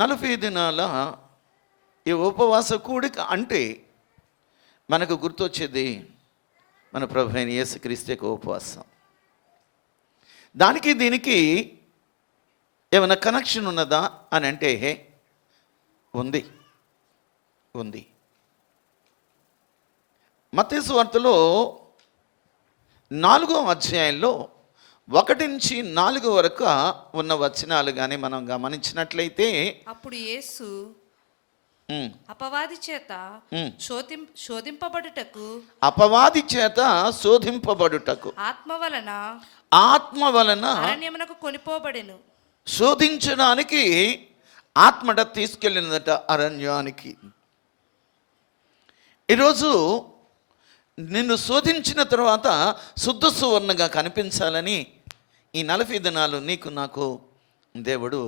40 దినాల ఈ ఉపవాస కూడిక అంటే మనకు గుర్తొచ్చేది మన ప్రభు అయిన యేసుక్రీస్తు యొక్క ఉపవాసం. దానికి దీనికి ఏమైనా కనెక్షన్ ఉన్నదా అని అంటే ఉంది. మత్తయి సువార్తలో 4వ అధ్యాయంలో 1 నుంచి 4 వరకు ఉన్న వచనాలు కానీ మనం గమనించినట్లయితే, అప్పుడు యేసు అపవాది చేత శోధింపబడుటకు ఆత్మ వలన అరణ్యమునకు కొనిపోబడెను. శోధించడానికి ఆత్మట తీసుకెళ్ళినదట అరణ్యానికి. ఈరోజు నిన్ను శోధించిన తర్వాత శుద్ధ సువర్ణగా కనిపించాలని ఈ 40 దినాలు నీకు నాకు దేవుడు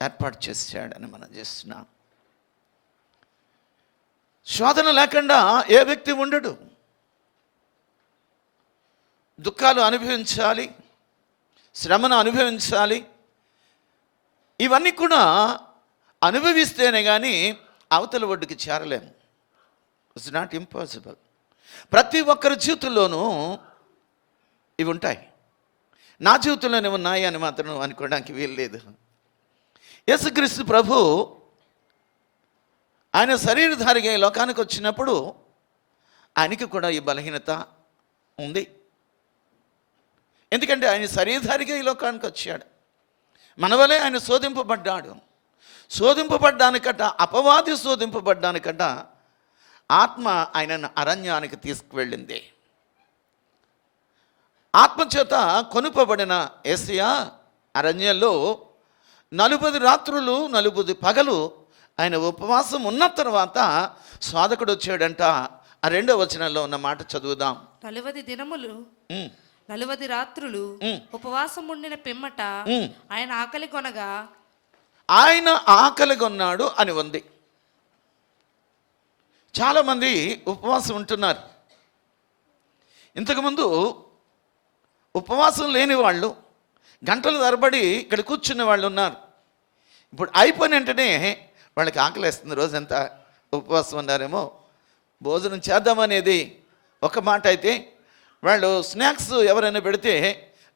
ఏర్పాటు చేశాడని మనం చేస్తున్నాం. శోధన లేకుండా ఏ వ్యక్తి ఉండడు. దుఃఖాలు అనుభవించాలి, శ్రమను అనుభవించాలి. ఇవన్నీ కూడా అనుభవిస్తేనే కానీ అవతల ఒడ్డుకి చేరలేము. It's not impossible. ప్రతి ఒక్కరి జీవితంలోనూ ఇవి ఉంటాయి. నా జీవితంలోనే ఉన్నాయి అని మాత్రం అనుకోవడానికి వీలు లేదు. యేసుక్రీస్తు ప్రభు ఆయన శరీరధారిగా ఈ లోకానికి వచ్చినప్పుడు ఆయనకి కూడా ఈ బలహీనత ఉంది. ఎందుకంటే ఆయన శరీరధారిగా ఈ లోకానికి వచ్చాడు. మన వలే ఆయన శోధింపబడ్డాడు. శోధింపబడ్డానికట, అపవాది శోధింపబడ్డానికట ఆత్మ ఆయనను అరణ్యానికి తీసుకువెళ్ళింది. ఆత్మచేత కొనుపబడిన యేసయ్య అరణ్యంలో 40 రాత్రులు 40 పగలు ఆయన ఉపవాసం ఉన్న తర్వాత సాధకుడు వచ్చాడంట. ఆ 2వ వచనంలో ఉన్న మాట చదువుదాం. 40 దినములు 40 రాత్రులు ఉపవాసం ఉండిన పిమ్మట ఆయన ఆకలి కొన్నాడు అని ఉంది. చాలామంది ఉపవాసం ఉంటున్నారు. ఇంతకుముందు ఉపవాసం లేని వాళ్ళు గంటల తరబడి ఇక్కడ కూర్చున్న వాళ్ళు ఉన్నారు. ఇప్పుడు అయిపోయిన వెంటనే వాళ్ళకి ఆకలిస్తుంది. రోజంతా ఉపవాసం ఉన్నారేమో, భోజనం చేద్దామనేది ఒక మాట అయితే, వాళ్ళు స్నాక్స్ ఎవరైనా పెడితే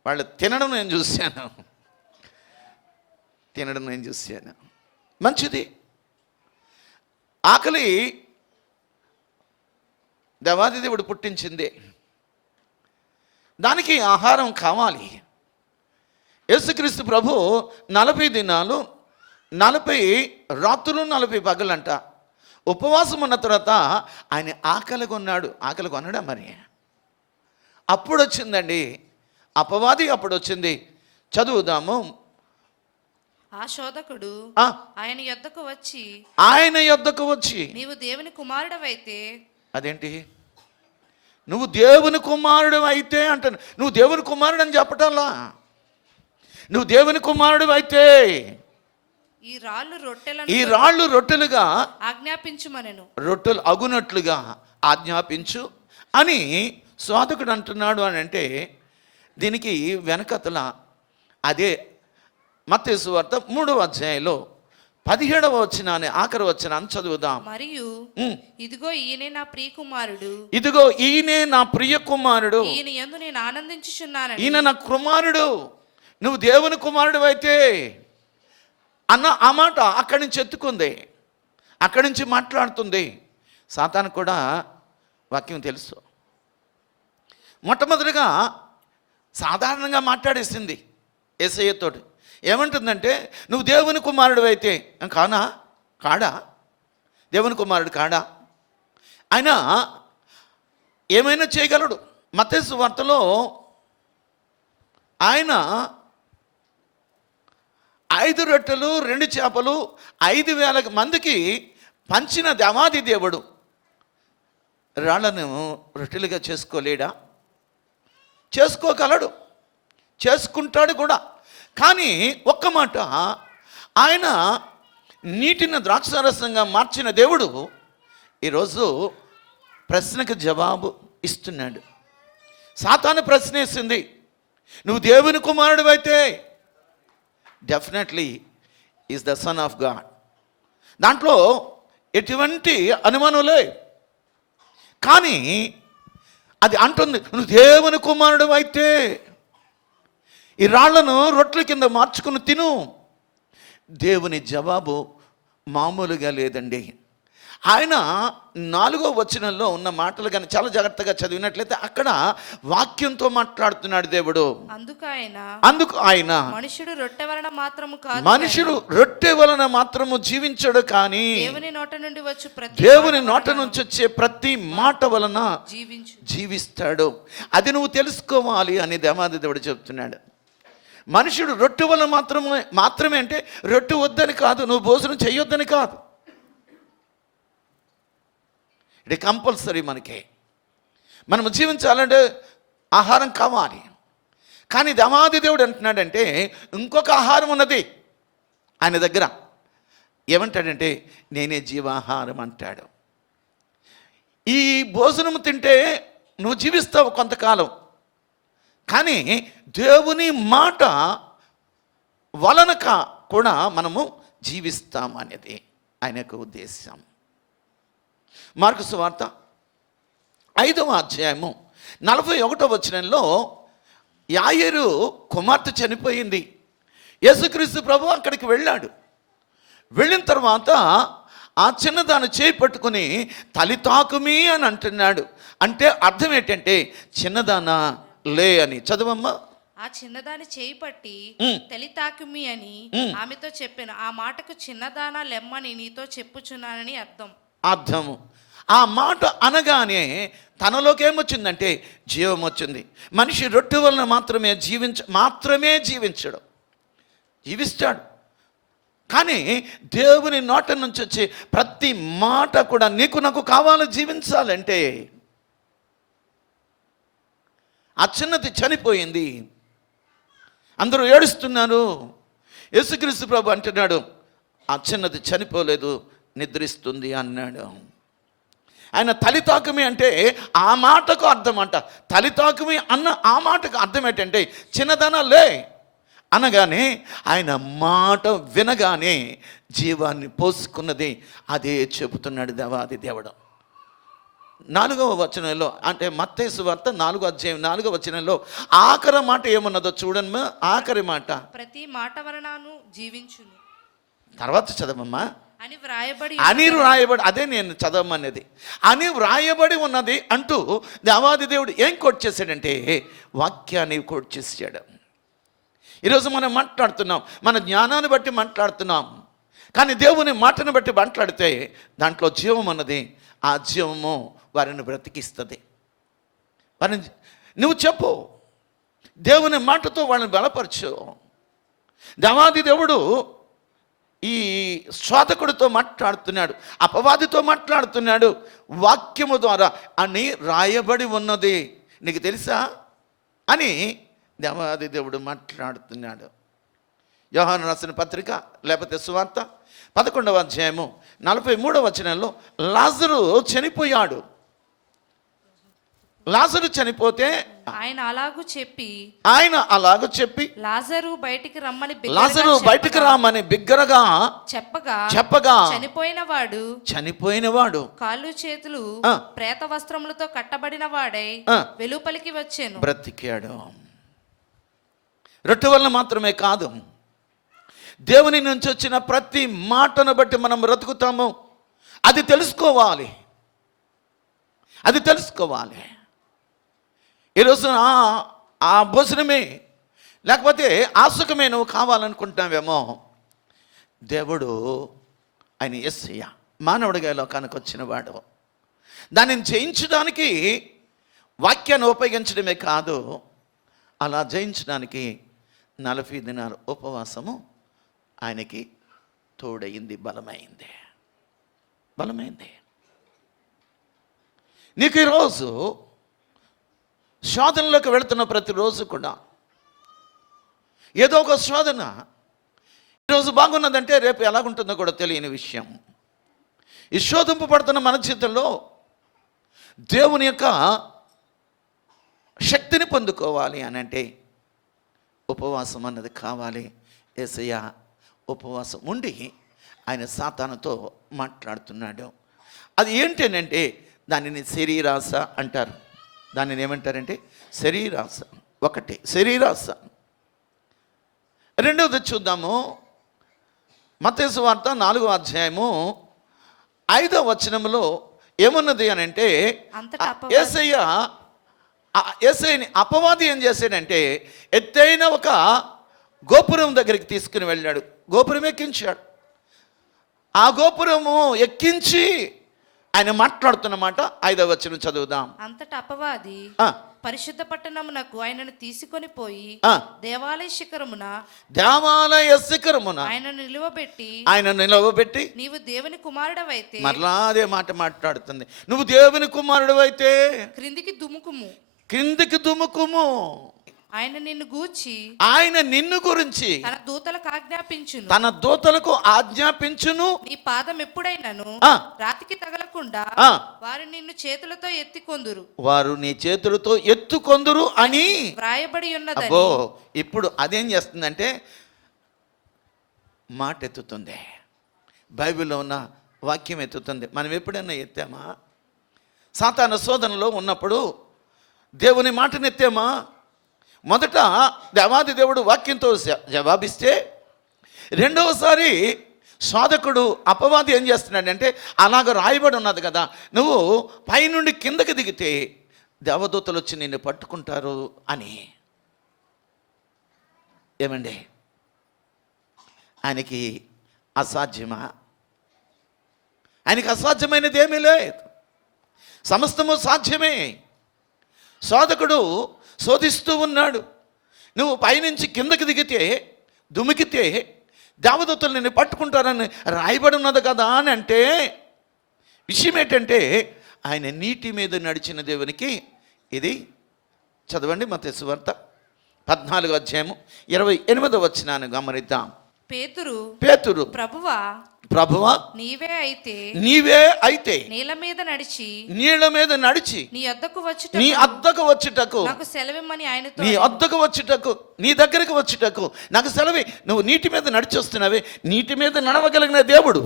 వాళ్ళు తినడం నేను చూశాను. మంచిది. ఆకలి దేవాది దేవుడు పుట్టించింది. దానికి ఆహారం కావాలి. యేసుక్రీస్తు ప్రభు 40 దినాలు 40 రాత్రులు 40 పగలంట ఉపవాసం ఉన్న తర్వాత ఆయన ఆకలి కొన్నాడా మరి? అప్పుడు వచ్చిందండి అపవాది, అప్పుడు వచ్చింది. చదువుదాము. ఆ శోధకుడు ఆయన యొద్దకు వచ్చి నీవు దేవుని కుమారుడవైతే. అదేంటి? నువ్వు దేవుని కుమారుడు అయితే అంటాను. నువ్వు దేవుని కుమారుడు అని చెప్పటంలా. నువ్వు దేవుని కుమారుడు అయితే ఈ రాళ్ళు రొట్టెలుగా ఆజ్ఞాపించుమనెను. రొట్టెలు అగునట్లుగా ఆజ్ఞాపించు అని సాధకుడు అంటున్నాడు. అని అంటే దీనికి వెనకతల అదే మత్తయి సువార్త 3వ అధ్యాయంలో 17వ వచనాన్ని ఆఖరి వచనాన్ని చదువుదాం. మరియు ఇదిగో ఈయనే నా ప్రియ కుమారుడు, ఈయన యందు నేను ఆనందించుచున్నాను. ఈయన నా కుమారుడు. నువ్వు దేవుని కుమారుడు అయితే అన్న ఆ మాట అక్కడి నుంచి ఎత్తుకుంది, అక్కడి నుంచి మాట్లాడుతుంది. సాతాను కూడా వాక్యం తెలుసు. మొట్టమొదటిగా సాధారణంగా మాట్లాడేసింది యేసయ్యతోటి. ఏమంటుందంటే, నువ్వు దేవుని కుమారుడు అయితే కాడా? దేవుని కుమారుడు కాడా? ఆయన ఏమైనా చేయగలడు. మత్తయి సువార్తలో ఆయన 5 రొట్టెలు 2 చేపలు 5,000 మందికి పంచిన దేవాది దేవుడు రాళ్లను రొట్టెలుగా చేసుకోలేడా? చేసుకోగలడు, చేసుకుంటాడు కూడా. కానీ ఒక్క మాట, ఆయన నీటిని ద్రాక్షారసంగా మార్చిన దేవుడు ఈరోజు ప్రశ్నకు జవాబు ఇస్తున్నాడు. సాతాను ప్రశ్నేసింది, నువ్వు దేవుని కుమారుడు అయితే definitely is the son of God. దాంట్లో ఎటువంటి అనుమానంలే. కానీ అది అంటుంది, నువ్వు దేవుని కుమారుడు అయితే ఈ రాళ్లను రొట్టెల కింద మార్చుకుని తిను. దేవుని జవాబు మామూలుగా లేదండి. ఆయన 4వ వచనంలో ఉన్న మాటలు కానీ చాలా జాగ్రత్తగా చదివినట్లయితే అక్కడ వాక్యంతో మాట్లాడుతున్నాడు దేవుడు. అందుకు ఆయన మనుషుడు రొట్టె వలన మాత్రము కాదు, మనుషుడు రొట్టె వలన మాత్రము జీవించడు, కానీ దేవుని నోట నుండి వచ్చే ప్రతి మాట వలన జీవిస్తాడు. అది నువ్వు తెలుసుకోవాలి అని దేవాది దేవుడు చెప్తున్నాడు. మనుషుడు రొట్టె వలన మాత్రమే అంటే రొట్టె వద్దని కాదు, నువ్వు భోజనం చేయొద్దని కాదు. ఇది కంపల్సరీ. మనము జీవించాలంటే ఆహారం కావాలి. కానీ దేవాది దేవుడు అంటున్నాడంటే ఇంకొక ఆహారం ఉన్నది ఆయన దగ్గర. ఏమంటాడంటే నేనే జీవాహారం అంటాడు. ఈ భోజనం తింటే నువ్వు జీవిస్తావు కొంతకాలం, కానీ దేవుని మాట వలన కూడా మనము జీవిస్తాం అనేది ఆయన యొక్క ఉద్దేశం. మార్కు సువార్త 5వ అధ్యాయము 41వ వచనంలో యాయిరు కుమార్తె చనిపోయింది. యేసుక్రీస్తు ప్రభు అక్కడికి వెళ్ళాడు. వెళ్ళిన తర్వాత ఆ చిన్నదాన్ని చేయి పట్టుకుని తలితాకుమి అని అంటున్నాడు. అంటే అర్థం ఏంటంటే చిన్నదానా లే అని. చదవమ్మా. ఆ చిన్నదాని చేయి పట్టి తలితాకుమి అని ఆమెతో చెప్పాను. ఆ మాటకు చిన్నదానా లెమ్మని నీతో చెప్పుచున్నానని అర్థము. ఆ మాట అనగానే తనలోకి ఏమొచ్చిందంటే జీవం వచ్చింది. మనిషి రొట్టె వలన మాత్రమే జీవించడు, జీవిస్తాడు. కానీ దేవుని నోట నుంచి వచ్చే ప్రతి మాట కూడా నీకు నాకు కావాలి జీవించాలంటే. ఆ చిన్నది చనిపోయింది, అందరూ ఏడుస్తున్నారు. యేసుక్రీస్తు ప్రభు అంటున్నాడు ఆ చిన్నది చనిపోలేదు, నిద్రిస్తుంది అన్నాడు. ఆయన తలితాకుమి అంటే ఆ మాటకు అర్థం అంట. తలితాకుమి అన్న ఆ మాటకు అర్థం ఏంటంటే చిన్నదన లే అనగానే ఆయన మాట వినగానే జీవాన్ని పోసుకున్నది. అదే చెబుతున్నాడు దేవాది దేవుడు. 4వ వచనంలో అంటే మత్తయి సువార్త 4వ అధ్యాయం 4వ వచనంలో ఆఖరి మాట ఏమున్నదో చూడమ్మా. ఆఖరి మాట ప్రతి మాట వలనను జీవించును. తర్వాత చదవమ్మా. అని వ్రాయబడి అదే నేను చదవమనేది. అని వ్రాయబడి ఉన్నది అంటూ దేవాది దేవుడు ఏం కోట్ చేశాడంటే వాక్యాన్ని కోట్ చేశాడు. ఈరోజు మనం మాట్లాడుతున్నాం, మన జ్ఞానాన్ని బట్టి మాట్లాడుతున్నాం. కానీ దేవుని మాటను బట్టి మాట్లాడితే దాంట్లో జీవం అన్నది, ఆ జీవము వారిని బ్రతికిస్తుంది. వారిని నువ్వు చెప్పు, దేవుని మాటతో వాళ్ళని బలపరచు. దేవాది దేవుడు ఈ శోధకుడితో మాట్లాడుతున్నాడు, అపవాదితో మాట్లాడుతున్నాడు వాక్యము ద్వారా. అని రాయబడి ఉన్నది నీకు తెలుసా అని దేవాది దేవుడు మాట్లాడుతున్నాడు. యోహాను రాసిన పత్రిక లేకపోతే సువార్త 11వ అధ్యాయము 43వ వచనంలో లాజరు చనిపోయాడు. లాజరు చనిపోతే ఆయన అలాగు చెప్పి లాజరు బయటికి రమ్మని బిగ్గరగా చెప్పగా చనిపోయినవాడు కాళ్ళు చేతులు ప్రేత వస్త్రములతో కట్టబడిన వాడై వెలుపలికి వచ్చాను, బ్రతికాడు. రొట్టె వలన మాత్రమే కాదు, దేవుని నుంచి వచ్చిన ప్రతి మాటను బట్టి మనం బ్రతుకుతాము. అది తెలుసుకోవాలి. ఈరోజు ఆ భోజనమే లేకపోతే ఆ సుఖమే నువ్వు కావాలనుకుంటున్నావేమో. దేవుడు ఆయన యేసయ్య మానవుడిగా లోకానికి వచ్చిన వాడు. దానిని జయించడానికి వాక్యాన్ని ఉపయోగించడమే కాదు, అలా జయించడానికి 40 దినాల ఉపవాసము ఆయనకి తోడయింది, బలమైంది. నీకు ఈరోజు శోధనలోకి వెళుతున్న ప్రతిరోజు కూడా ఏదో ఒక శోధన. ఈరోజు బాగున్నదంటే రేపు ఎలాగుంటుందో కూడా తెలియని విషయం. ఈ శోధింపు పడుతున్న మన జీవితంలో దేవుని యొక్క శక్తిని పొందుకోవాలి అని అంటే ఉపవాసం అన్నది కావాలి. యేసయ్య ఉపవాసం ఉండి ఆయన సాతానుతో మాట్లాడుతున్నాడు. అది ఏంటంటే దానిని శరీరాశ అంటారు. దానిని ఏమంటారంటే శరీరాశ. ఒకటి శరీరాశ. రెండవది చూద్దాము. మత్తయి సువార్త 4వ అధ్యాయము 5వ వచనంలో ఏమున్నది అని అంటే, యేసయ్యని అపవాది ఏం చేశాడంటే ఎత్తైన ఒక గోపురం దగ్గరికి తీసుకుని వెళ్ళాడు. గోపురం ఎక్కించాడు. ఆ గోపురము ఎక్కించి ఆయన మాట్లాడుతున్నమాట 5వ వచనం చదువుదాం. అంతటా అపవాది పరిశుద్ధ పట్టణమునకు ఆయనను తీసుకొని పోయి దేవాలయ శిఖరమున ఆయన నిలవబెట్టి నీవు దేవుని కుమారుడవైతే, మరలా అదే మాట మాట్లాడుతుంది, నువ్వు దేవుని కుమారుడవైతే క్రిందికి దుముకుము. ఆయన నిన్ను గురించి తన దూతలకు ఆజ్ఞాపించును. నీ పాదం ఎప్పుడైనాను రాతికి తగలకుండా వారు నిన్ను చేతులతో ఎత్తుకొందురు అని వ్రాయబడి ఉన్నది. అబ్బో, ఇప్పుడు అదేం చేస్తుందంటే మాట ఎత్తుతుంది. బైబిల్లో ఉన్న వాక్యం ఎత్తుతుంది. మనం ఎప్పుడైనా ఎత్తామా? సాతాను శోధనలో ఉన్నప్పుడు దేవుని మాటను ఎత్తామా? మొదట దేవాది దేవుడు వాక్యంతో జవాబిస్తే, రెండవసారి సాధకుడు అపవాది ఏం చేస్తున్నాడంటే అలాగ రాయబడి ఉన్నది కదా, నువ్వు పైనుండి కిందకి దిగితే దేవదూతలు వచ్చి నిన్ను పట్టుకుంటారు అని. ఏమండి, ఆయనకి అసాధ్యమా? ఆయనకి అసాధ్యమైనది ఏమీ లేదు. సమస్తము సాధ్యమే. సాధకుడు శోధిస్తూ ఉన్నాడు. నువ్వు పైనుంచి కిందకి దుమికితే దేవదూతలు నిన్ను పట్టుకుంటారని రాయబడి ఉన్నది కదా అని అంటే, విషయం ఏంటంటే ఆయన నీటి మీద నడిచిన దేవునికి ఇది. చదవండి మత్తయి సువార్త 14వ అధ్యాయము 28వ వచనాన్ని గమనిద్దాం. పేతురు ప్రభువా నీవే అయితే నీళ్ళ మీద నడిచి నీ అద్దకు వచ్చుటకు నీ దగ్గరకు వచ్చుటకు నాకు సెలవి. నువ్వు నీటి మీద నడిచి వస్తున్నావే, నీటి మీద నడవగలిగిన దేవుడు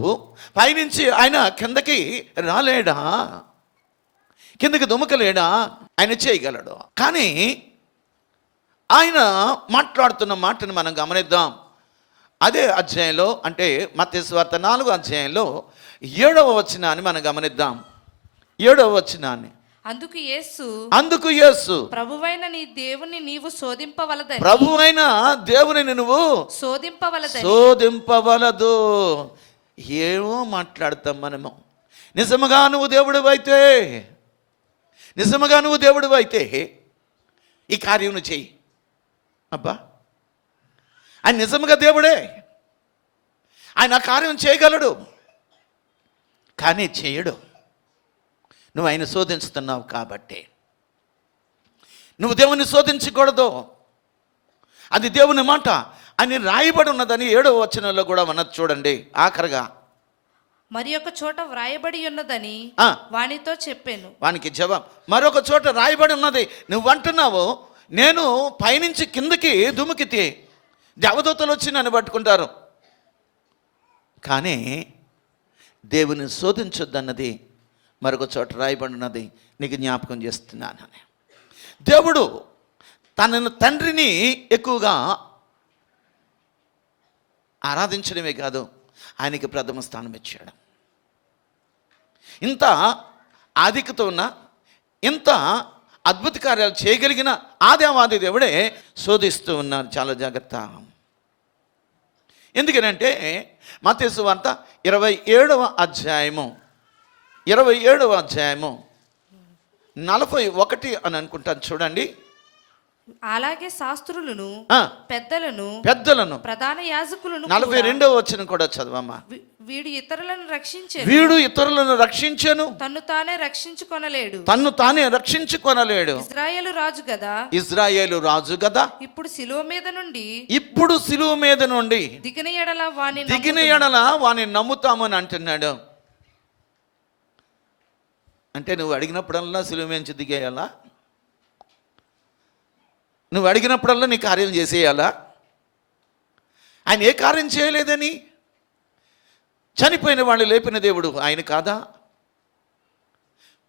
పైనుంచి ఆయన కిందకి రాలేడా? కిందకి దుమకలేడా? ఆయన చేయగలడు. కానీ ఆయన మాట్లాడుతున్న మాటను మనం గమనిద్దాం. అదే అధ్యాయంలో, అంటే మత్తయి సువార్త 4వ అధ్యాయంలో 7వ వచనాన్ని మనం గమనిద్దాం. 7వ వచనాన్ని. అందుకు యేసు ప్రభువైన దేవుని నువ్వు శోధింపవలదు. ఏమో మాట్లాడతాం మనము. నిజముగా నువ్వు దేవుడు అయితే ఈ కార్యం చెయ్యి. అబ్బా, ఆయన నిజముగా దేవుడే, ఆయన ఆ కార్యం చేయగలడు. కానీ చేయడు. నువ్వు ఆయన శోధించుతున్నావు కాబట్టి. నువ్వు దేవుని శోధించకూడదు, అది దేవుని మాట అని రాయబడి ఉన్నదని 7వ వచనంలో కూడా ఉన్నది చూడండి. ఆఖరిగా మరి ఒక చోట వ్రాయబడి ఉన్నదని వానితో చెప్పాను. వానికి జవాబు, మరొక చోట రాయబడి ఉన్నది. నువ్వు అంటున్నావు నేను పైనుంచి కిందకి దుమికితే దేవదూతలు వచ్చి నన్ను పట్టుకుంటారు. కానీ దేవుని శోధించొద్దన్నది మరొక చోట రాయబడినది నీకు జ్ఞాపకం చేస్తున్నానని. దేవుడు తనను తండ్రిని ఎక్కువగా ఆరాధించడమే కాదు, ఆయనకి ప్రథమ స్థానం ఇచ్చాడు. ఇంత ఆధిక్యత ఉన్న, ఇంత అద్భుత కార్యాలు చేయగలిగిన ఆ దేవాది దేవుడే శోధిస్తూ ఉన్నారు. చాలా జాగ్రత్త. ఎందుకనంటే మత్తయి సువార్త 27వ అధ్యాయము 41 అని అనుకుంటాను చూడండి. అలాగే శాస్త్రులను పెద్దలను ప్రధాన యాజకులను 42వ వచనం కూడా చదవమ్మా. వీడు ఇతరులను రక్షించెను, తన్ను తానే రక్షించుకొనలేడు. ఇశ్రాయేలు రాజు గదా ఇప్పుడు శిలువ మీద నుండి దిగిన ఎడల వాని నమ్ముతామని అంటున్నాడు. అంటే నువ్వు అడిగినప్పుడల్లా శిలువ నుంచి దిగేయాలా? నువ్వు అడిగినప్పుడల్లా నీ కార్యం చేసేయాలా? ఆయన ఏ కార్యం చేయలేదని? చనిపోయిన వాళ్ళు లేపిన దేవుడు ఆయన కాదా?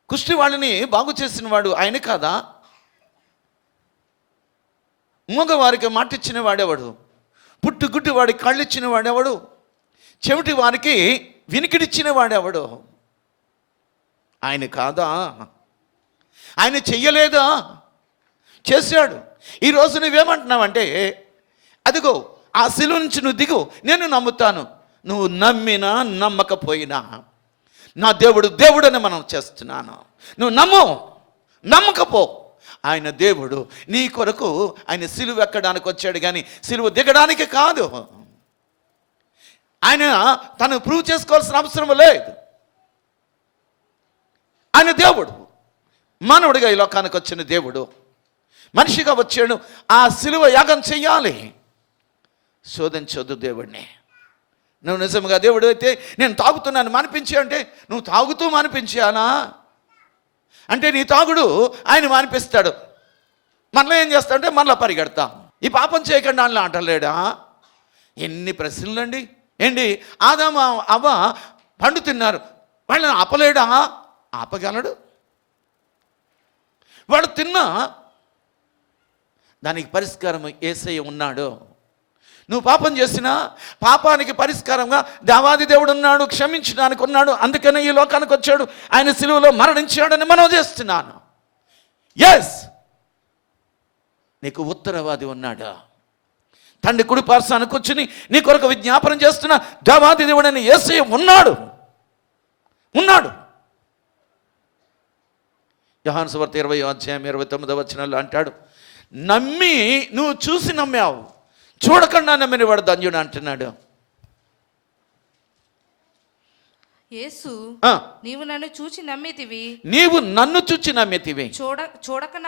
కుష్టి వాళ్ళని బాగు చేసిన వాడు ఆయన కాదా? మగవారికి మాటిచ్చిన వాడెవడు? పుట్టుగుడ్డి వాడికి కళ్ళు ఇచ్చిన వాడెవడు? చెవిటి వారికి వినికిడిచ్చిన వాడెవడు? ఆయన కాదా? ఆయన చెయ్యలేదా? చేశాడు. ఈరోజు నువ్వేమంటున్నావంటే, అదిగో ఆ శిలువ నుంచి నువ్వు దిగు, నేను నమ్ముతాను. నువ్వు నమ్మినా నమ్మకపోయినా నా దేవుడు దేవుడని మనం చేస్తున్నాను. నువ్వు నమ్మకపో. ఆయన దేవుడు నీ కొరకు ఆయన సిలువ ఎక్కడానికి వచ్చాడు, కానీ సిలువ దిగడానికి కాదు. ఆయన తను ప్రూవ్ చేసుకోవాల్సిన అవసరం లేదు. ఆయన దేవుడు, మానవుడిగా ఈ లోకానికి వచ్చిన దేవుడు, మనిషిగా వచ్చాడు. ఆ సిలువ యాగం చెయ్యాలి. శోధించొద్దు దేవుడిని. నువ్వు నిజంగా దేవుడు అయితే నేను తాగుతున్నాను మానిపించి అంటే, నువ్వు తాగుతూ మానిపించానా అంటే నీ తాగుడు ఆయన మానిపిస్తాడు. మనలో ఏం చేస్తాడంటే మనలో పరిగెడతాం. ఈ పాపం చేయకుండా అని అంటలేడా? ఎన్ని ప్రశ్నలండి. ఏంటి, ఆదాము అవ్వ పండు తిన్నారు, వాళ్ళని ఆపలేడా? ఆపగలడు. వాడు తిన్నా దానికి పరిష్కారం యేసయ్య ఉన్నాడు. నువ్వు పాపం చేసినా పాపానికి పరిష్కారంగా దేవాది దేవుడు ఉన్నాడు, క్షమించడానికి ఉన్నాడు. అందుకనే ఈ లోకానికి వచ్చాడు, ఆయన సిలువలో మరణించాడని మనం చేస్తున్నాను. ఎస్, నీకు ఉత్తరవాది ఉన్నాడు. తండ్రి కుడి పార్శ్వాన కూర్చుని నీ కొరకు విజ్ఞాపనం చేస్తున్న దేవాది దేవుడని యేసయ్య ఉన్నాడు. యోహాను సువార్త 20:29 అంటాడు, నమ్మి నువ్వు చూసి నమ్మావు, చూడకుండా నమ్మిన వాడు ధన్యుడు అంటున్నాడు. యేసు, నీవు నన్ను చూచి నమ్మితివి. నీవు నన్ను చూచి నమ్మితివి. చూడకుండా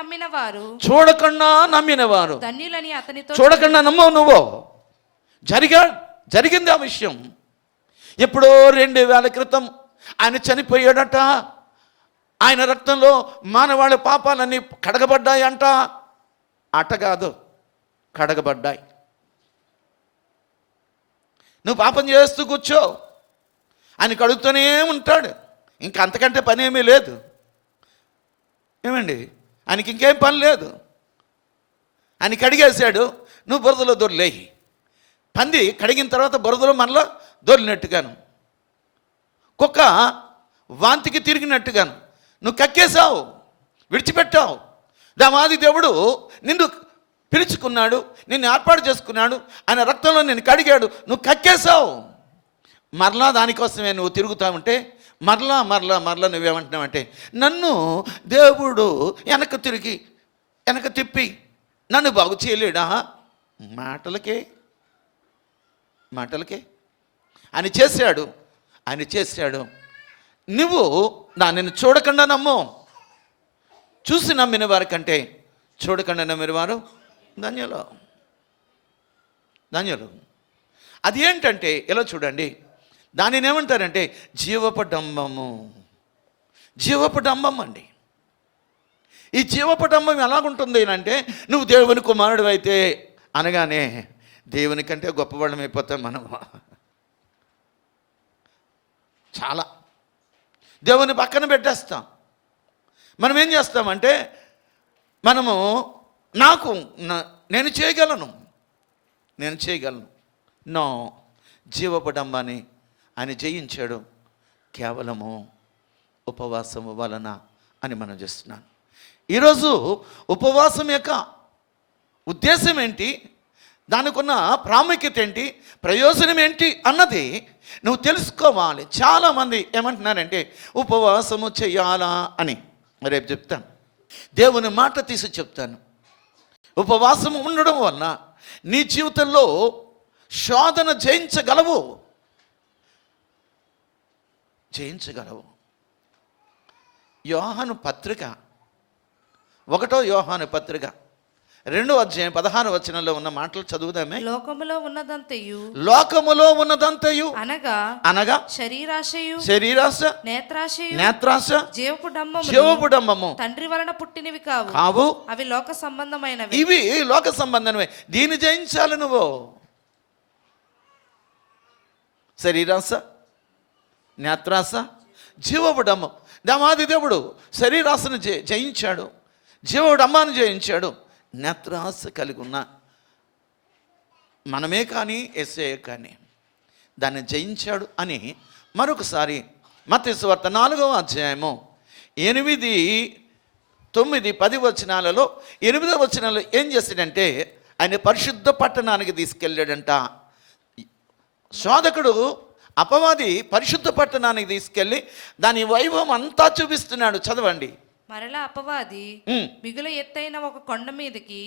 నమ్మిన వారు ధన్యులని అతనితో. చూడకుండా నమ్మవు నువ్వు. జరిగింది ఆ విషయం. ఎప్పుడో 2000 క్రితం ఆయన చనిపోయాడట. ఆయన రక్తంలో మానవాళి పాపాలన్నీ కడగబడ్డాయి అంట. అట కాదు, కడగబడ్డాయి. నువ్వు పాపం చేస్తూ కూర్చో, ఆయన కడుగుతూనే ఉంటాడు. ఇంకా అంతకంటే పని ఏమీ లేదు. ఏమండి, ఆయనకి ఇంకేం పని లేదు. ఆయన కడిగేశాడు, నువ్వు బురదలో దొర్లేయి. పంది కడిగిన తర్వాత బురదలో మనలో దొరినట్టుగాను, కుక్క వాంతికి తిరిగినట్టుగాను నువ్వు కక్కేశావు, విడిచిపెట్టావు. దేవాది దేవుడు నిన్ను పిలుచుకున్నాడు, నిన్ను ఏర్పాటు చేసుకున్నాడు, ఆయన రక్తంలో నిన్ను కడిగాడు, నువ్వు కక్కేశావు. మరలా దానికోసమే నువ్వు తిరుగుతా ఉంటే మరలా నువ్వేమంటున్నావంటే, నన్ను దేవుడు వెనక తిప్పి నన్ను బాగు చేయలేడా? మాటలకే ఆయన చేశాడు. నువ్వు నిన్ను చూడకుండా నమ్ము. చూసి నమ్మిన వారి కంటే చూడకుండా నమ్మిన వారు ధన్యులు. అది ఏంటంటే ఇలా చూడండి, దానిని ఏమంటారంటే జీవపడంబం అండి. ఈ జీవపడంబం ఎలాగుంటుంది అంటే, నువ్వు దేవుని కుమారుడు అయితే అనగానే దేవుని కంటే గొప్పవాళ్ళం అయిపోతాం మనం. చాలా దేవుని పక్కన పెట్టేస్తాం. మనం ఏం చేస్తామంటే, మనము నేను చేయగలను నో, జీవపడంబాన్ని ఆయన జయించాడు కేవలము ఉపవాసము వలన అని మనం చేస్తున్నాను. ఈరోజు ఉపవాసం యొక్క ఉద్దేశం ఏంటి, దానికి ఉన్న ప్రాముఖ్యత ఏంటి, ప్రయోజనం ఏంటి అన్నది నువ్వు తెలుసుకోవాలి. చాలామంది ఏమంటున్నారంటే ఉపవాసము చెయ్యాలా అని. రేపు చెప్తాను, దేవుని మాట తీసి చెప్తాను. ఉపవాసం ఉండడం వలన నీ జీవితంలో శోధన జయించగలవు. యోహాను పత్రిక 1వ యోహాను పత్రిక 2వ అధ్యాయం 16వ వచనంలో ఉన్న మాటలు చదువుదామే. లోకములో ఉన్నదంతయు అనగా శరీరాశయు నేత్రాశ జీవపుడంబము తండ్రి వలన పుట్టినవి కావు, అవి లోక సంబంధమైనవి. ఇవి లోక సంబంధమైనవి. దీన్ని జయించాలి నువ్వు. శరీరాశ, నేత్రాశ, జీవబడమ్మ. దేవాది దేవుడు శరీరాశను జయించాడు, జీవబడమ్మను జయించాడు. నేత్రాశ కలిగి ఉన్న మనమే కానీ యేసయ్య కానీ దాన్ని జయించాడు అని మరొకసారి మత్తయి సువార్త 4వ అధ్యాయము 8, 9, 10 వచనాలలో 8వ వచనంలో ఏం చేశాడంటే ఆయన పరిశుద్ధ పట్టణానికి తీసుకెళ్ళాడంట. శోధకుడు అపవాది పరిశుద్ధ పట్టణానికి తీసుకెళ్ళి దాని వైభవం అంతా చూపిస్తున్నాడు. చదవండి. మరలా అపవాది మిగుల ఎత్తైన ఒక కొండ మీదకి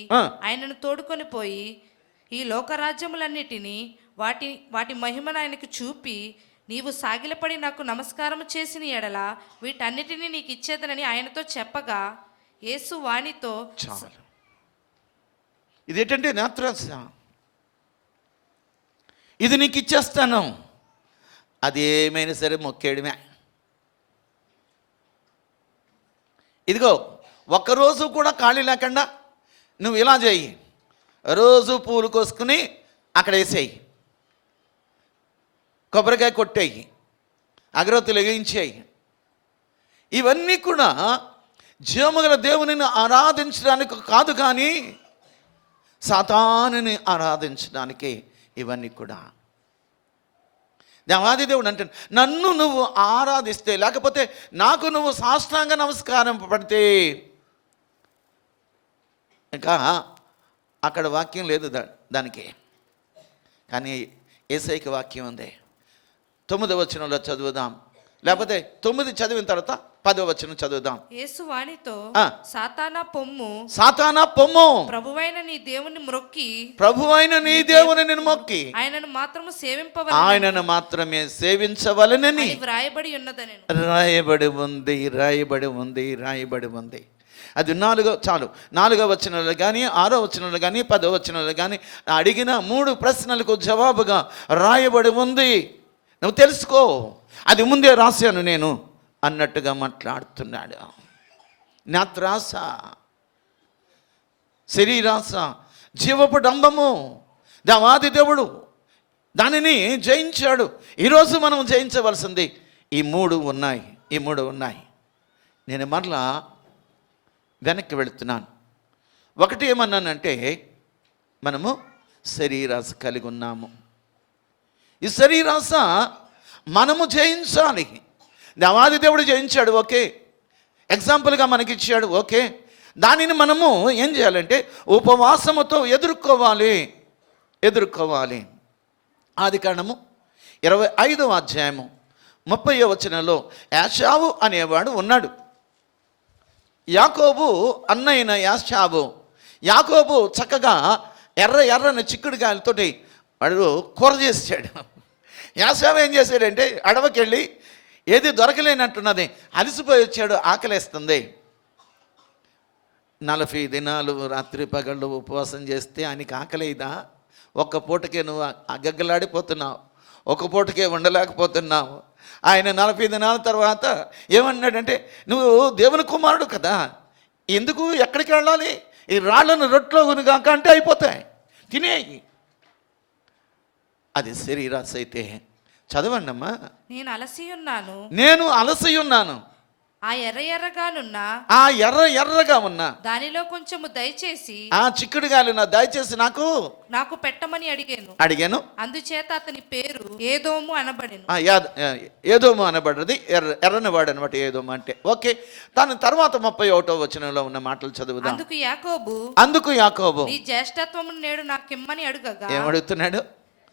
ఆయనను తోడుకొని పోయి ఈ లోకరాజ్యములన్నిటినీ వాటి మహిమను ఆయనకు చూపి, నీవు సాగిలపడి నాకు నమస్కారం చేసిన ఎడల వీటన్నిటినీ నీకు ఇచ్చేదనని ఆయనతో చెప్పగా, యేసు వానితో, చాలు, ఇదేంటంటే నేత్రాశ, ఇది నీకు ఇచ్చేస్తాను, అది ఏమైనా సరే మొక్కేయడమే. ఇదిగో ఒక్కరోజు కూడా ఖాళీ లేకుండా నువ్వు ఇలా చేయి, రోజు పూలు కోసుకుని అక్కడ వేసేయి, కొబ్బరికాయ కొట్టేయి, అగరొత్తులు వెలిగించేయి. ఇవన్నీ కూడా జీవముగల దేవునిని ఆరాధించడానికి కాదు, కానీ సాతానుని ఆరాధించడానికి ఇవన్నీ కూడా. దేవాది దేవుడు అంటే నన్ను నువ్వు ఆరాధిస్తే, లేకపోతే నాకు నువ్వు సాష్టాంగ నమస్కారం పడితే, ఇంకా అక్కడ వాక్యం లేదు దానికి, కానీ యేసయ్యకి వాక్యం ఉంది. 9వ వచనంలో చదువుదాం, లేకపోతే 9 చదివిన తర్వాత 10వ వచనం చదువుదాం. యేసు వానితో, సాతానా పొమ్ము, సాతానా పొమ్ము, ప్రభువైన నీ దేవుని మొక్కి, ప్రభువైన నీ దేవుని మొక్కి ఆయనను మాత్రము సేవింపవలెను, ఆయనను మాత్రమే సేవించవలెనని వ్రాయబడి ఉన్నదని. రాయబడి ఉంది, రాయబడి ఉంది, రాయబడి ఉంది. అది 4వ వచనంలో కానీ 6వ వచనంలో కానీ 10వ వచనంలో కానీ అడిగిన 3 ప్రశ్నలకు జవాబుగా రాయబడి ఉంది. నువ్వు తెలుసుకో, అది ముందే రాశాను నేను అన్నట్టుగా మాట్లాడుతున్నాడు. నేత్రాశ, శరీరాశ, జీవపు డంబము, దేవాది దేవుడు దానిని జయించాడు. ఈరోజు మనం జయించవలసింది ఈ 3 ఉన్నాయి. నేను మరలా వెనక్కి వెళుతున్నాను. ఒకటి ఏమన్నానంటే, మనము శరీరాశ కలిగి ఉన్నాము. ఈ శరీరాశ మనము జయించాలి. దేవాది దేవుడు జయించాడు, ఓకే, ఎగ్జాంపుల్గా మనకిచ్చాడు, ఓకే. దానిని మనము ఏం చేయాలంటే ఉపవాసముతో ఎదుర్కోవాలి. ఆదికాండము 25వ అధ్యాయము 30వ వచనంలో యాషావు అనేవాడు ఉన్నాడు. యాకోబు అన్నయ్యన యాకోబు చక్కగా ఎర్రని చిక్కుడుకాయలతోటి వాడు కూర చేసాడు. యాషావు ఏం చేశాడంటే అడవికి వెళ్ళి ఏది దొరకలేనట్టున్నది, అలసిపోయి వచ్చాడు, ఆకలేస్తుంది. 40 దినాలు రాత్రి పగళ్ళు ఉపవాసం చేస్తే ఆయనకి ఆకలేదా? ఒక్క పూటకే నువ్వు అగ్గగ్గలాడిపోతున్నావు, ఒక పూటకే ఉండలేకపోతున్నావు. ఆయన 40 దినాల తర్వాత ఏమన్నాడంటే, నువ్వు దేవుని కుమారుడు కదా, ఎందుకు ఎక్కడికి వెళ్ళాలి, ఈ రాళ్ళను రొట్టెలో కొనుగాక అంటే అయిపోతాయి, తినేయి. అది శరీరాశ అయితే. చదవండి అమ్మా. నేను అలసి ఉన్నాను, ఆ ఎర్రగా ఉన్నా దానిలో కొంచెము దయచేసి, ఆ చిక్కుడుగాయలు దయచేసి నాకు పెట్టమని అడిగాను. అందుచేత అతని పేరు ఏదోము అనబడెను. ఏదోము అనబడ్డది, ఎర్రని వాడు అనమాట ఏదోము అంటే. ఓకే, దాని తర్వాత 31వ వచనంలో ఉన్న మాటలు చదువుదాం. అందుకు యాకోబు నీ జ్యేష్ఠత్వమును నేడు నాకు ఇమ్మని అడుగగా. ఏమడుగుతున్నాడు?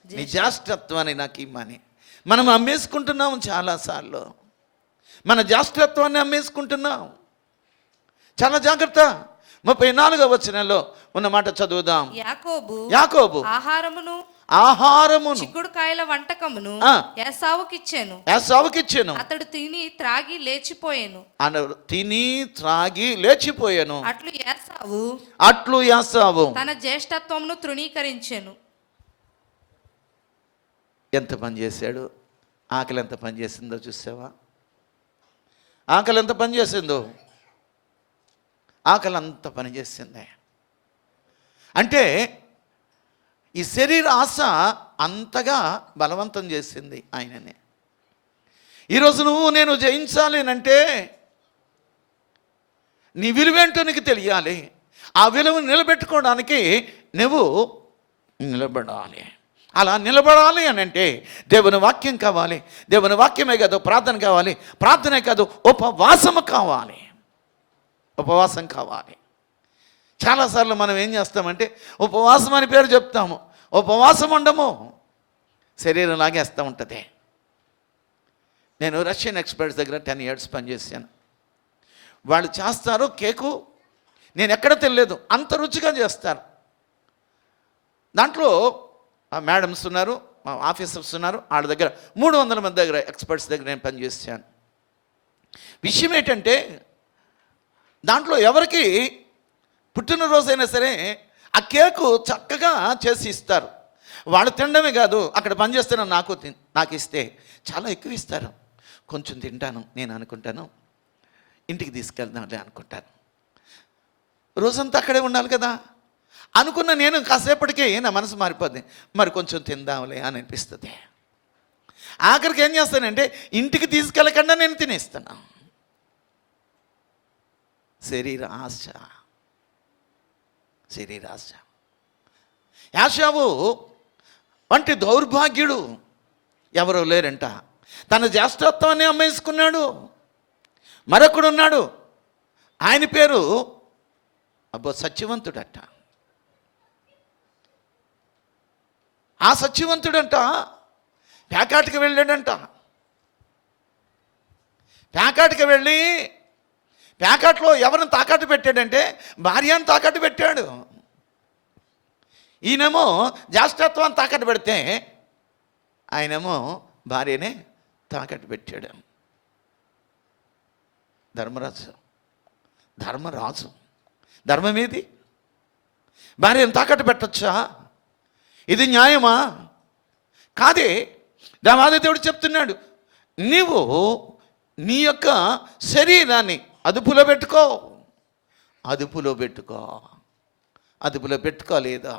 నీ జ్యేష్ఠత్వాన్ని నాకు ఇమ్మని. మనం అమ్మేసుకుంటున్నాం చాలాసార్లు, మన జ్యేష్ఠత్వాన్ని అమ్మేసుకుంటున్నాం. చాలా జాగ్రత్త. 34వ వచనంలో ఉన్న మాట చదువుదాం. యాకోబు ఆహారమును చిక్కుడుకాయల వంటకమును ఏసావుకిచ్చెను. అతడు తిని త్రాగి లేచిపోయాను. అట్లు ఏసావు తన జ్యేష్ఠత్వమును తృణీకరించెను. ఎంత పని చేశాడు? ఆకలి ఎంత పని చేసిందో చూసావా? ఆకలి ఎంత పని చేసిందో? ఆకలి అంత పని చేసింది. అంటే ఈ శరీర ఆశ అంతగా బలవంతం చేసింది ఆయనని. ఈరోజు నువ్వు నేను జయించాలి అంటే నీ విలువేంటో నీకు తెలియాలి. ఆ విలువను నిలబెట్టుకోవడానికి నువ్వు నిలబడాలి. అలా నిలబడాలి అని అంటే దేవుని వాక్యం కావాలి. దేవుని వాక్యమే కాదు ప్రార్థన కావాలి. ప్రార్థనే కాదు ఉపవాసము కావాలి. ఉపవాసం కావాలి. చాలాసార్లు మనం ఏం చేస్తామంటే ఉపవాసం అని పేరు చెప్తాము, ఉపవాసం ఉండము, శరీరం లాగేస్తూ ఉంటుంది. నేను రష్యన్ ఎక్స్పర్ట్స్ దగ్గర 10 years పనిచేశాను. వాళ్ళు చేస్తారు కేకు, నేను ఎక్కడ తెలియలేదు, అంత రుచిగా చేస్తారు. దాంట్లో మేడమ్స్ ఉన్నారు, ఆఫీసర్స్ ఉన్నారు, వాళ్ళ దగ్గర 300 మంది దగ్గర ఎక్స్పర్ట్స్ దగ్గర నేను పనిచేశాను. విషయం ఏంటంటే దాంట్లో ఎవరికి పుట్టినరోజైనా సరే ఆ కేకు చక్కగా చేసి ఇస్తారు. వాళ్ళు తినడమే కాదు, అక్కడ పనిచేస్తున్న నాకు ఇస్తే చాలా ఎక్కువ ఇస్తారు. కొంచెం తింటాను, నేను అనుకుంటాను ఇంటికి తీసుకెళ్దాంలే అనుకుంటాను. రోజంతా అక్కడే ఉండాలి కదా అనుకున్న నేను కాసేపటికి నా మనసు మారిపోద్ది, మరి కొంచెం తిందాంలే అని అనిపిస్తుంది. ఆఖరికి ఏం చేస్తానంటే ఇంటికి తీసుకెళ్ళకుండా నేను తినేస్తాను. శరీర ఆశ. యాషావు వంటి దౌర్భాగ్యుడు ఎవరో లేరంట. తన జ్యేష్ఠత్వాన్ని అమ్మేసుకున్నాడు. మరొకడున్నాడు, ఆయన పేరు సత్యవంతుడట. ఆ సత్యవంతుడంట ప్యాకాటికి వెళ్ళాడంట. ప్యాకాటికి వెళ్ళి ప్యాకాట్లో ఎవరిని తాకట్టు పెట్టాడంటే భార్యను తాకట్టు పెట్టాడు. ఈయనేమో జ్యేష్ఠత్వాన్ని తాకట్టు పెడితే ఆయనేమో భార్యనే తాకట్టు పెట్టాడు. ధర్మరాజు ధర్మం ఏది? భార్యను తాకట్టు పెట్టచ్చా? ఇది న్యాయమా? కాదే. దేవాది దేవుడు చెప్తున్నాడు, నీవు నీ యొక్క శరీరాన్ని అదుపులో పెట్టుకోలేదా?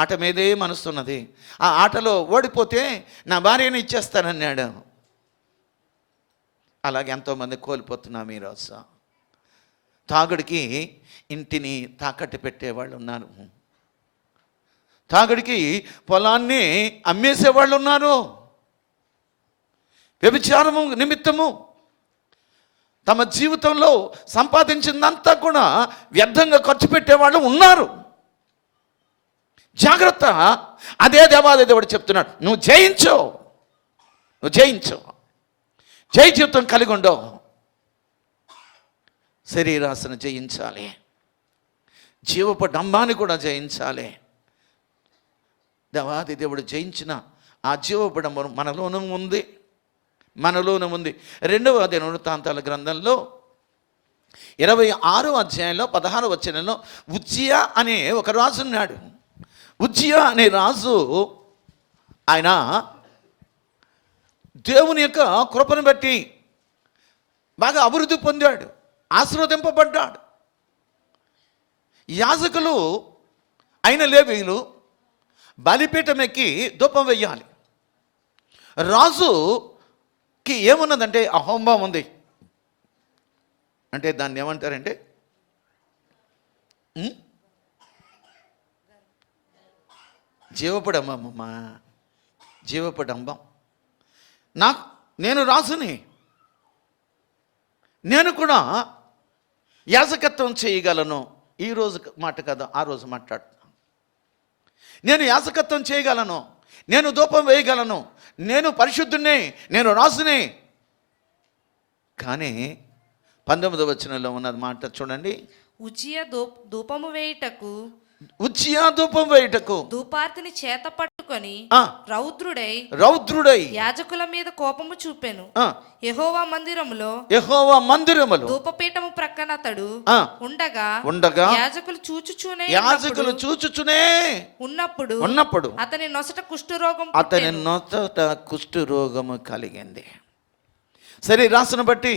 ఆట మీదే మనసున్నది. ఆ ఆటలో ఓడిపోతే నా భార్యను ఇచ్చేస్తానన్నాడు. అలాగే ఎంతోమంది కోల్పోతున్నాం ఈరోజు. తాగుడికి ఇంటిని తాకట్టు పెట్టేవాళ్ళు ఉన్నారు. తాగుడికి పొలాన్ని అమ్మేసేవాళ్ళు ఉన్నారు. వ్యభిచారము నిమిత్తము తమ జీవితంలో సంపాదించిందంతా కూడా వ్యర్థంగా ఖర్చు పెట్టేవాళ్ళు ఉన్నారు. జాగ్రత్త. అదే దేవాది దేవుడు చెప్తున్నాడు, నువ్వు జయించు, జయ జీవితం కలిగి ఉండవు. శరీరాశను జయించాలి, జీవపు డంబాన్ని కూడా జయించాలి. దేవాది దేవుడు జయించిన ఆ జీవపు డంబం మనలోనూ ఉంది. 2వ దినవృత్తాంతాల గ్రంథంలో 26వ అధ్యాయంలో 16వ వచనంలో ఉజ్జియా అనే ఒక రాజు ఉన్నాడు. ఉజ్జియా అనే రాజు ఆయన దేవుని యొక్క కృపను బట్టి బాగా అభివృద్ధి పొందాడు, ఆశీర్వదింపబడ్డాడు. యాజకులు అయిన లేవీయులు బలిపీఠం ఎక్కి ధూపం వెయ్యాలి. రాజుకి ఏమున్నదంటే అహంభావం ఉంది. అంటే దాన్ని ఏమంటారంటే జీవపడంబం. నేను రాజుని, నేను కూడా యాజకత్వం చేయగలను. ఈరోజు మాట కదా, ఆ రోజు మాట్లాడుతున్నా. నేను యాజకత్వం చేయగలను, నేను ధూపం వేయగలను, నేను పరిశుద్ధునే, నేను రాజునే. కానీ 19వ వచనంలో ఉన్నది మాట చూడండి. ఉజ్జియా ధూపము వేయుటకు ధూపార్తిని చేత పట్టుకొని రౌద్రుడై యాజకుల మీద కోపము చూపెను. యెహోవా మందిరములో ధూపపీఠము ప్రక్కన అతడు ఉండగా యాజకులు చూచుచునే ఉన్నప్పుడు అతని నొసట కుష్ఠరోగము కలిగింది. శరీరాశను బట్టి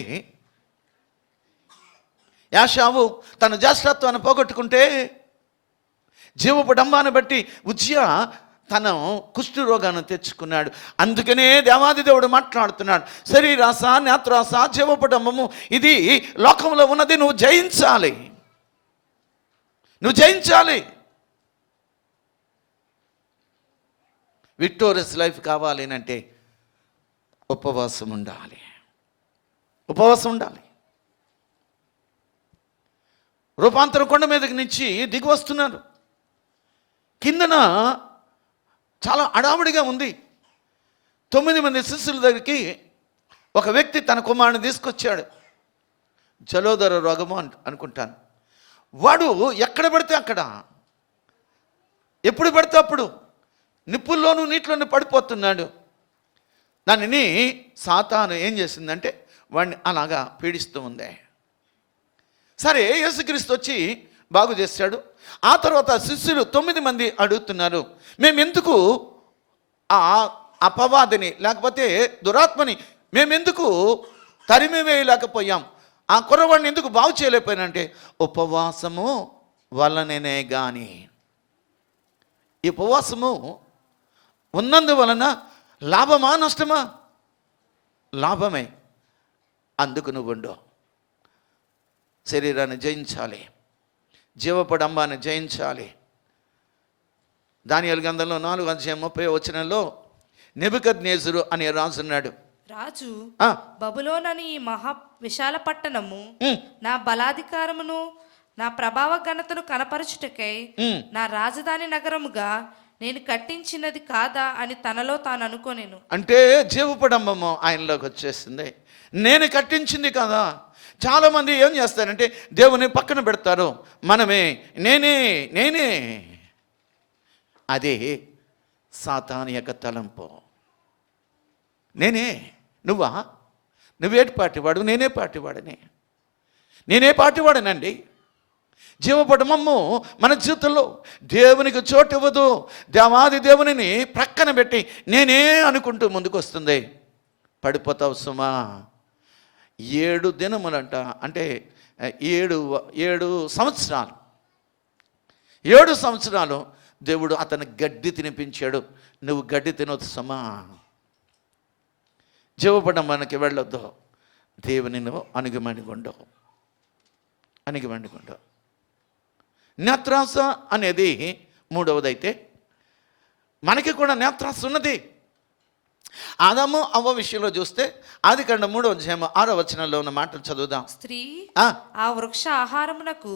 యాషావు తన జ్యేష్ఠత్వాన్ని పోగొట్టుకుంటే, జీవపు డంబాన్ని బట్టి ఉజ్జియా తన కుష్ఠు రోగాన్ని తెచ్చుకున్నాడు. అందుకనే దేవాది దేవుడు మాట్లాడుతున్నాడు, శరీరాస, నేత్రాస, జీవపడంబము ఇది లోకంలో ఉన్నది, నువ్వు జయించాలి, నువ్వు జయించాలి. విక్టోరియస్ లైఫ్ కావాలి అంటే ఉపవాసం ఉండాలి, ఉపవాసం ఉండాలి. రూపాంతరం కొండ మీదకి నుంచి దిగి వస్తున్నారు. కిందన చాలా అడావుడిగా ఉంది. 9 మంది శిష్యుల దగ్గరికి ఒక వ్యక్తి తన కుమారుని తీసుకొచ్చాడు. జలోదర రోగము అనుకుంటాను. వాడు ఎక్కడ పడితే అక్కడ, ఎప్పుడు పడితే అప్పుడు నిప్పుల్లోనూ నీటిలోనూ పడిపోతున్నాడు. దానిని సాతాను ఏం చేసిందంటే వాడిని అలాగా పీడిస్తూ ఉంది. సరే, యేసుక్రీస్తు వచ్చి బాగు చేశాడు. ఆ తర్వాత శిష్యులు 9 మంది అడుగుతున్నారు, మేమెందుకు ఆ అపవాదిని లేకపోతే దురాత్మని మేమెందుకు తరిమి వేయలేకపోయాం, ఆ కుర్రవాడిని ఎందుకు బాగు చేయలేకపోయినంటే ఉపవాసము వలననే కానీ. ఈ ఉపవాసము ఉన్నందువలన లాభమా నష్టమా? లాభమే. అందుకు నువ్వు ఉండు. శరీరాన్ని జయించాలి, జీవపడంబాన్ని జయించాలి. దానియేలు గ్రంథంలో 4:30 నెబుకద్నెజరు అనే రాజు ఉన్నాడు. రాజు, బబులోనని ఈ మహా విశాల పట్టణము నా బలాధికారమును నా ప్రభావ ఘనతను కనపరచుటకై నా రాజధాని నగరముగా నేను కట్టించినది కాదా అని తనలో తాను అనుకోనేను. అంటే జీవపడంబము ఆయనలోకి వచ్చేసింది. నేను కట్టించింది కదా. చాలామంది ఏం చేస్తారంటే దేవుని పక్కన పెడతారు, మనమే, నేనే. అదే సాతాను యొక్క తలంపు. నేనే, నువ్వేటి పాటివాడు, నేనే పాటివాడని. నేనే పాటివాడనండి. జీవపడమమ్ము మన జీవితంలో దేవునికి చోటు ఇవ్వదు. దేవాది దేవునిని ప్రక్కన పెట్టి నేనే అనుకుంటూ ముందుకు వస్తుంది. పడిపోతావు సుమా. 7 దినములంట, అంటే 7 సంవత్సరాలు, 7 సంవత్సరాలు దేవుడు అతను గడ్డి తినిపించాడు. నువ్వు గడ్డి తినొద్దు సుమా. జీవపడమ్మకి వెళ్ళొద్దు. దేవుని నువ్వు అణిగిమణిగుండు. నేత్రాస అనేది 3వదైతే మనకి కూడా నేత్రాస ఉన్నది. ఆదాము అవ్వ విషయంలో చూస్తే ఆదికాండం 3:6 ఉన్న మాటలు చదువుదాం. స్త్రీ ఆ వృక్ష ఆహారమునకు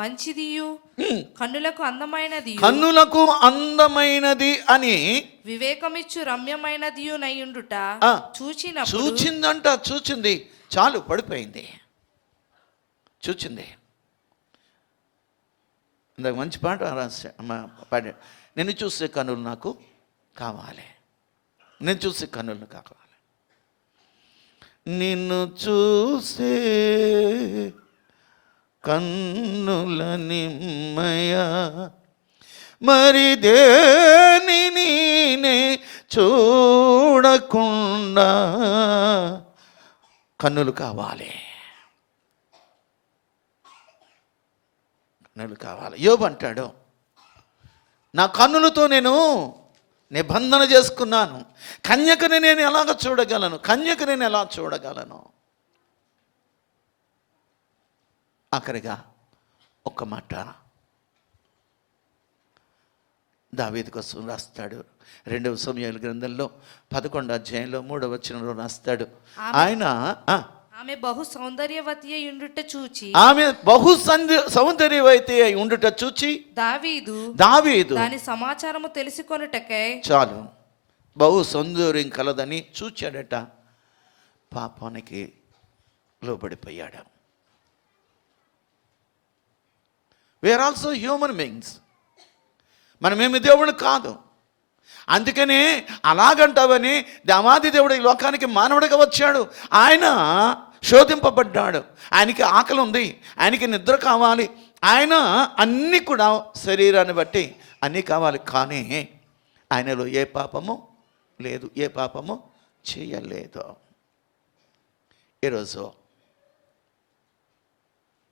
మంచిదియు కన్నులకు అందమైనది అని వివేకమిచ్చు రమ్యమైనదియు నయ్యుండుట చూచింది. చాలు, పడిపోయింది. చూచింది. ఇందాక మంచి పాట పాడాడు. నిన్ను చూసే కన్నులు నాకు కావాలి, నేను చూసే కన్నులు కావాలి. నిన్ను చూసే కన్నుల నిమ్మయ మరి దేనిని చూడకుండా కన్నులు కావాలి. యోబు అంటాడు, నా కన్నులతో నేను నిబంధన చేసుకున్నాను, కన్యకని నేను ఎలా చూడగలను? ఆఖరిగా ఒక్క మాట దావీదు కోసం రాస్తాడు. 2వ సమూయేలు గ్రంథంలో 11:3 రాస్తాడు. ఆయన ఆమె బహు సౌందర్యవతి అయి ఉండుట చూచి దావీదు దాని సమాచారము తెలుసుకొనుటకై చాలు బహు సౌందర్యం కలదని చూచాడట. పాపానికి లోబడిపోయాడు. We are also human beings. మనమేమి దేవుడు కాదు. అందుకనే అలాగంటావని దేవాది దేవుడు ఈ లోకానికి మానవుడిగా వచ్చాడు. ఆయన శోధింపబడ్డాడు. ఆయనకి ఆకలి ఉంది, ఆయనకి నిద్ర కావాలి, ఆయన అన్నీ కూడా శరీరాన్ని బట్టి అన్నీ కావాలి. కానీ ఆయనలో ఏ పాపము లేదు, ఏ పాపము చేయలేదు. ఈరోజు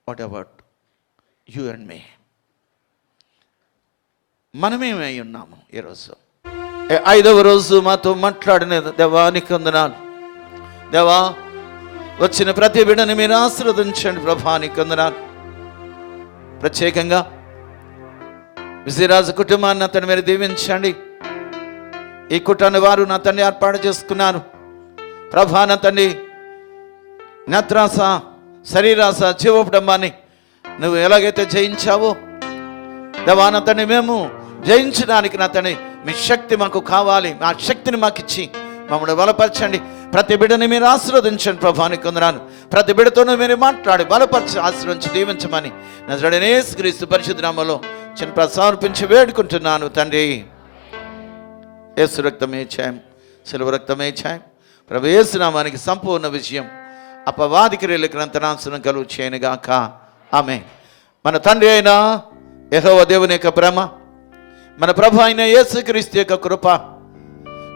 వాట్ అబౌట్ యూ అండ్ మీ? మనమేమై ఉన్నాము ఈరోజు? 5వ రోజు మాతో మాట్లాడిన దేవానికి వందనాలు. దేవా, వచ్చిన ప్రతి బిడ్డని మీరు ఆశీర్వదించండి ప్రభానికి వందనాలు. ప్రత్యేకంగా విజయరాజు కుటుంబాన్ని అతను మీరు దీవించండి. ఈ కుటాన్ని వారు నా తండ్రి ఏర్పాటు చేసుకున్నారు ప్రభా. నా తండ్రి నేత్రాస, శరీరాస, జీవోపడంబాన్ని నువ్వు ఎలాగైతే జయించావో దేవా, నా తండ్రి మేము జయించడానికి నా తండ్రి మీ శక్తి మాకు కావాలి. ఆ శక్తిని మాకు ఇచ్చి మమ్మల్ని బలపరచండి. ప్రతి బిడ్డని మీరు ఆశీర్వదించండి ప్రభానికి వందనాలు. ప్రతి బిడ్డతోనూ మీరు మాట్లాడి బలపరిచి ఆశీర్వించి దీవించమని నజరేయుడైన యేసుక్రీస్తు పరిశుద్ధ నామములో చిన్న సమర్పించి వేడుకుంటున్నాను తండ్రి. యేసు రక్తమే ఛాయం, శిలువ రక్తమే ఛాయం. ప్రభు యేసు నామానికి సంపూర్ణ విజయం, అపవాది క్రియలకు అంతనాశనం కలుగు చేయనుగాక. ఆమేన్. మన తండ్రి అయిన యెహోవా దేవుని యొక్క ప్రేమ, మన ప్రభు అయిన యేసుక్రీస్తు యొక్క కృప,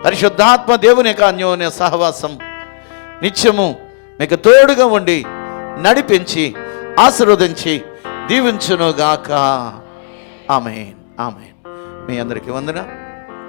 పరిశుద్ధాత్మ దేవుని యొక్క అన్యోన్య సహవాసం నిత్యము మీకు తోడుగా ఉండి నడిపించి ఆశీర్వదించి దీవించునుగాక. ఆమేన్. ఆమేన్. మీ అందరికీ వందనాలు.